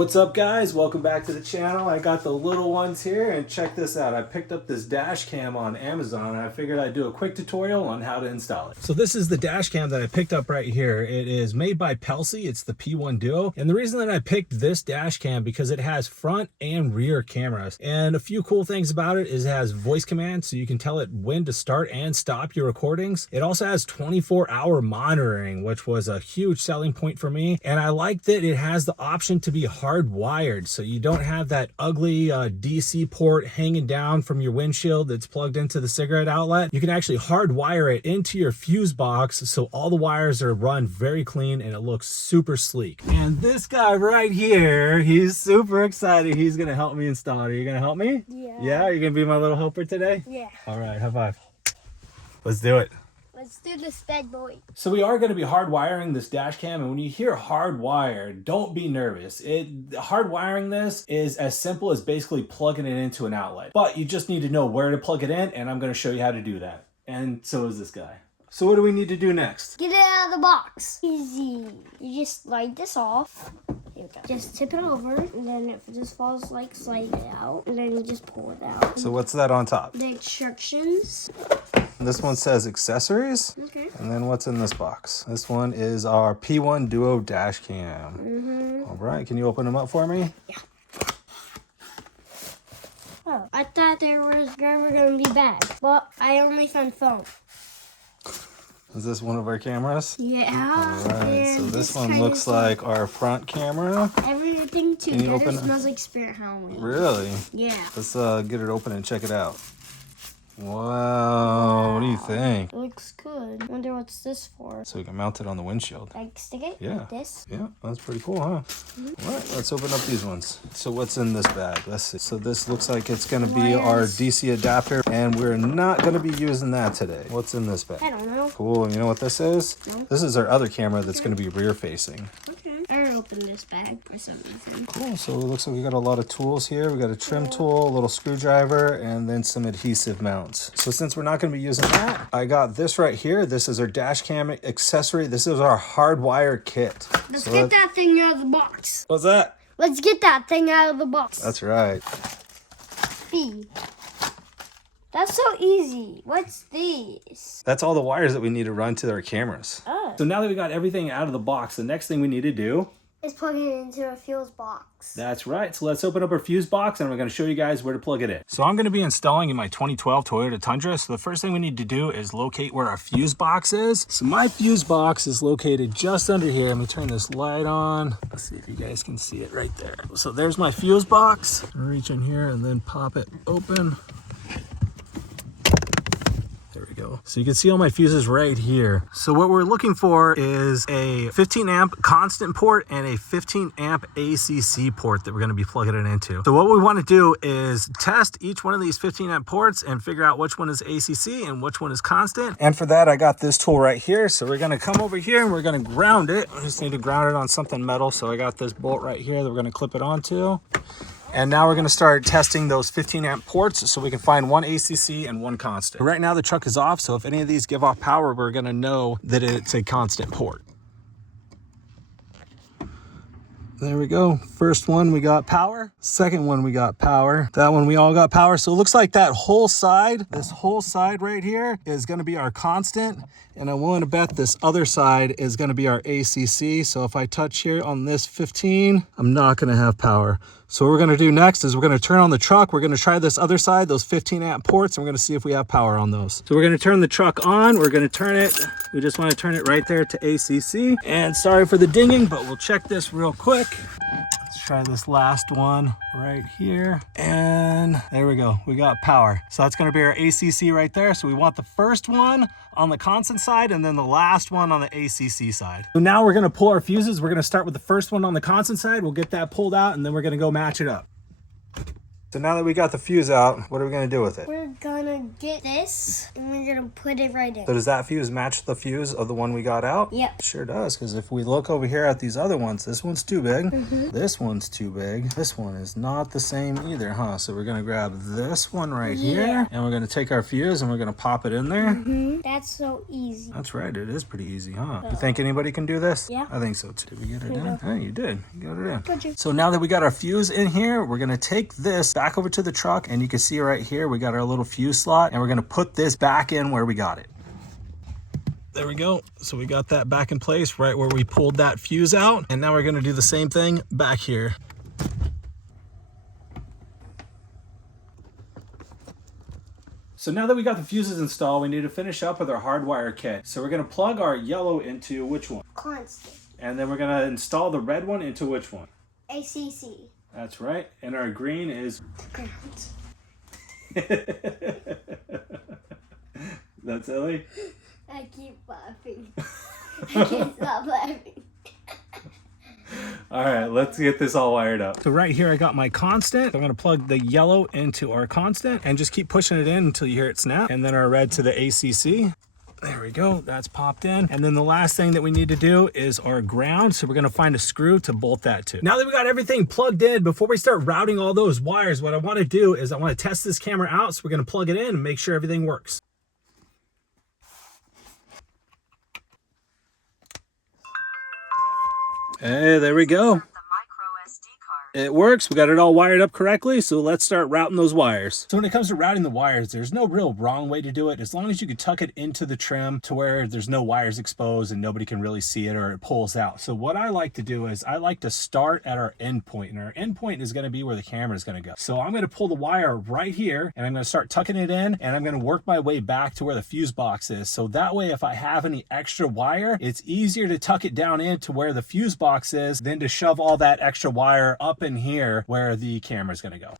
What's up guys, welcome back to the channel. I got the little ones here and check this out. I picked up this dash cam on Amazon and I figured I'd do a quick tutorial on how to install it. So this is the dash cam that I picked up right here. It is made by Pelsee. It's the P1 Duo. And the reason that I picked this dash cam because it has front and rear cameras. And a few cool things about it is it has voice commands so you can tell it when to start and stop your recordings. It also has 24-hour monitoring, which was a huge selling point for me. And I like that it has the option to be hardwired, so you don't have that ugly DC port hanging down from your windshield that's plugged into the cigarette outlet. You can actually hardwire it into your fuse box, so all the wires are run very clean and it looks super sleek. And this guy right here, he's super excited. He's gonna help me install it. Are you gonna help me? Yeah. Yeah? Are you gonna be my little helper today? Yeah. All right, high five. Let's do it. Let's do this bad boy. So we are going to be hardwiring this dash cam, and when you hear hardwired, don't be nervous. Hardwiring this is as simple as basically plugging it into an outlet. But you just need to know where to plug it in, and I'm going to show you how to do that. And so is this guy. So what do we need to do next? Get it out of the box. Easy. You just slide this off. Here we go. Just tip it over, and then it just falls like slide it out, and then you just pull it out. So what's that on top? The instructions. This one says accessories. Okay. And then what's in this box? This one is our P1 Duo dash cam. All right, can you open them up for me? Yeah. Oh, I thought there was never going to be bags, but I only found phone. Is this one of our cameras? Yeah. All right, so this one kind looks of like our front camera. Everything Can you together open it? smells like Spirit Halloween. Really? Yeah. Let's get it open and check it out. Wow, what do you think? It looks good. Wonder what's this for. So we can mount it on the windshield. Like stick it? Yeah. Like this? Yeah, that's pretty cool, huh? All right, let's open up these ones. So what's in this bag? Let's see. So this looks like it's going to be our DC adapter, and we're not going to be using that today. What's in this bag? I don't know. Cool. You know what this is? No. This is our other camera that's going to be rear facing. Okay. I already opened this bag for some reason. Cool. So it looks like we got a lot of tools here. We got a trim tool, a little screwdriver, and then some adhesive mounts. So since we're not going to be using that, I got this right here. This is our dash cam accessory. This is our hardwire kit. Let's get that thing out of the box. What's that? Let's get that thing out of the box. That's right. B. That's so easy. What's these? That's all the wires that we need to run to our cameras. Oh. So now that we got everything out of the box, the next thing we need to do... It's plugging it into a fuse box. That's right. So let's open up our fuse box and we're going to show you guys where to plug it in. So I'm going to be installing in my 2012 Toyota Tundra. So the first thing we need to do is locate where our fuse box is. So my fuse box is located just under here. Let me turn this light on. Let's see if you guys can see it right there. So there's my fuse box. Reach in here and then pop it open. So you can see all my fuses right here. So what we're looking for is a 15 amp constant port and a 15 amp ACC port that we're going to be plugging it into. So what we want to do is test each one of these 15 amp ports and figure out which one is ACC and which one is constant. And for that, I got this tool right here. So we're going to come over here and we're going to ground it. I just need to ground it on something metal. So I got this bolt right here that we're going to clip it onto. And now we're going to start testing those 15 amp ports so we can find one ACC and one constant. Right now the truck is off, so if any of these give off power, we're going to know that it's a constant port. There we go. First one we got power. Second one we got power. That one we all got power. So it looks like that whole side, this whole side right here is going to be our constant. And I'm willing to bet this other side is going to be our ACC. So if I touch here on this 15, I'm not going to have power. So what we're going to do next is we're going to turn on the truck. We're going to try this other side, those 15 amp ports, and we're going to see if we have power on those. So we're going to turn the truck on. We're going to turn it. We just want to turn it right there to ACC. And sorry for the dinging, but we'll check this real quick. Let's try this last one right here. And there we go. We got power. So that's going to be our ACC right there. So we want the first one on the constant side and then the last one on the ACC side. So now we're going to pull our fuses. We're going to start with the first one on the constant side. We'll get that pulled out and then we're going to go match it up. So now that we got the fuse out, what are we gonna do with it? We're gonna get this and we're gonna put it right in. So does that fuse match the fuse of the one we got out? Yep. It sure does, because if we look over here at these other ones, this one's too big. This one's too big. This one is not the same either, huh? So we're gonna grab this one right here, and we're gonna take our fuse and we're gonna pop it in there. That's so easy. That's right, it is pretty easy, huh? You think anybody can do this? Yeah. I think so too. Did we get it in? Oh, you did. You got it in. Good job. So now that we got our fuse in here, we're gonna take this back over to the truck, and you can see right here, we got our little fuse slot, and we're gonna put this back in where we got it. There we go. So we got that back in place right where we pulled that fuse out. And now we're gonna do the same thing back here. So now that we got the fuses installed, we need to finish up with our hardwire kit. So we're gonna plug our yellow into which one? Constant. And then we're gonna install the red one into which one? ACC. That's right. And our green is Ground. That's silly. I keep laughing. I can't stop laughing. All right, let's get this all wired up. So right here I got my constant. I'm gonna plug the yellow into our constant and just keep pushing it in until you hear it snap. And then our red to the ACC. There we go, that's popped in. And then the last thing that we need to do is our ground. So we're gonna find a screw to bolt that to. Now that we got everything plugged in, before we start routing all those wires, what I wanna do is I wanna test this camera out. So we're gonna plug it in and make sure everything works. Hey, there we go. It works. We got it all wired up correctly, so let's start routing those wires. So when it comes to routing the wires, there's no real wrong way to do it, as long as you can tuck it into the trim to where there's no wires exposed and nobody can really see it or it pulls out. So what I like to do is I like to start at our end point, and our end point is going to be where the camera is going to go. So I'm going to pull the wire right here, and I'm going to start tucking it in, and I'm going to work my way back to where the fuse box is. So that way, if I have any extra wire, it's easier to tuck it down into where the fuse box is than to shove all that extra wire up in here where the camera is going to go.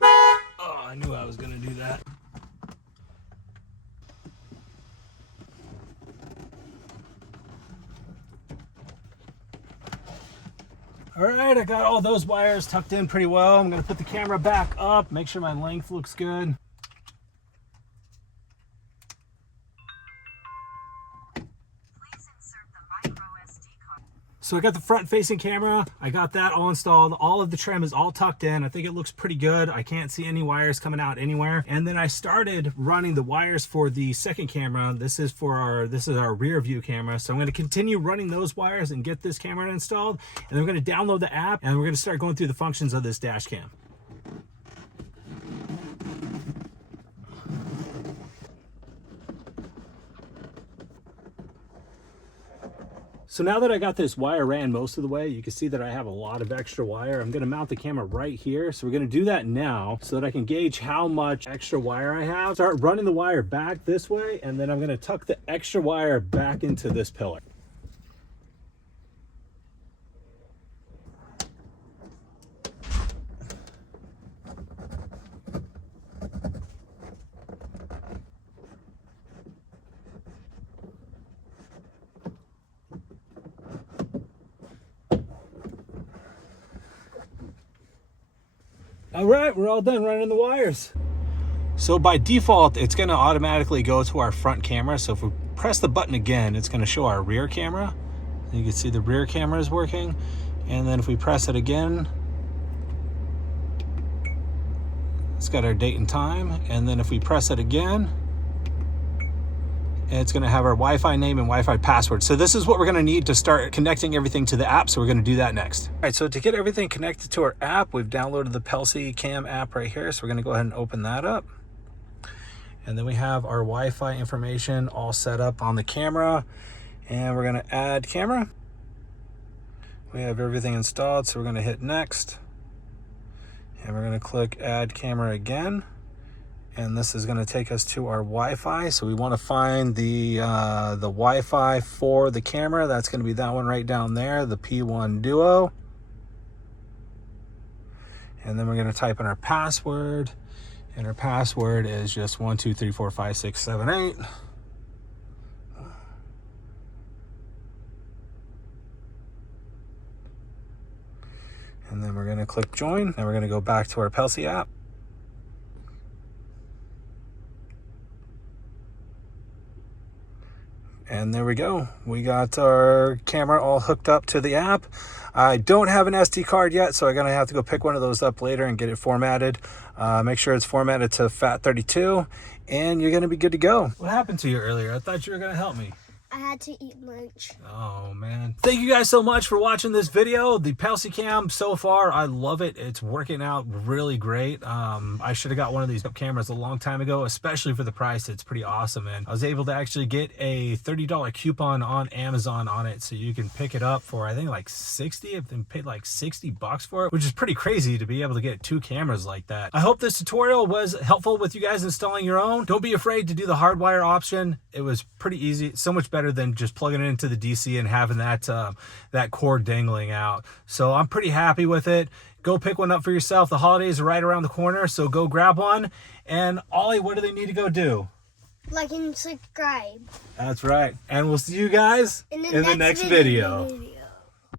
Oh, I knew I was going to do that. All right, I got all those wires tucked in pretty well. I'm going to put the camera back up, make sure my length looks good. So I got the front facing camera, I got that all installed, all of the trim is all tucked in. I think it looks pretty good. I can't see any wires coming out anywhere. And then I started running the wires for the second camera. This is our rear view camera. So I'm gonna continue running those wires and get this camera installed. And then we're gonna download the app and we're gonna start going through the functions of this dash cam. So now that I got this wire ran most of the way, you can see that I have a lot of extra wire. I'm gonna mount the camera right here. So we're gonna do that now so that I can gauge how much extra wire I have. Start running the wire back this way, and then I'm gonna tuck the extra wire back into this pillar. All right, we're all done running the wires. So by default, it's gonna automatically go to our front camera. So if we press the button again, it's gonna show our rear camera. You can see the rear camera is working. And then if we press it again, it's got our date and time. And then if we press it again, it's gonna have our Wi-Fi name and Wi-Fi password. So this is what we're gonna need to start connecting everything to the app. So we're gonna do that next. All right, so to get everything connected to our app, we've downloaded the Pelsee Cam app right here. So we're gonna go ahead and open that up. And then we have our Wi-Fi information all set up on the camera. And we're gonna add camera. We have everything installed, so we're gonna hit next. And we're gonna click add camera again. And this is going to take us to our Wi-Fi. So we want to find the Wi-Fi for the camera. That's going to be that one right down there, the P1 Duo. And then we're going to type in our password. And our password is just 1, 2, 3, 4, 5, 6, 7, 8. And then we're going to click join, and we're going to go back to our Pelsee app. And there we go. We got our camera all hooked up to the app. I don't have an SD card yet, so I'm going to have to go pick one of those up later and get it formatted. Make sure it's formatted to FAT32, and you're going to be good to go. What happened to you earlier? I thought you were going to help me. I had to eat lunch. Oh man. Thank you guys so much for watching this video. The Pelsee Cam so far, I love it. It's working out really great. I should have got one of these cameras a long time ago, especially for the price. It's pretty awesome. And I was able to actually get a $30 coupon on Amazon on it. So you can pick it up for, I think like 60, and paid like $60 for it, which is pretty crazy to be able to get 2 cameras like that. I hope this tutorial was helpful with you guys installing your own. Don't be afraid to do the hardwire option. It was pretty easy. So much better than just plugging it into the DC and having that that cord dangling out. So I'm pretty happy with it. Go pick one up for yourself. The holidays are right around the corner, so go grab one. And Ollie, what do they need to go do? Like and subscribe. That's right. And we'll see you guys in the next video.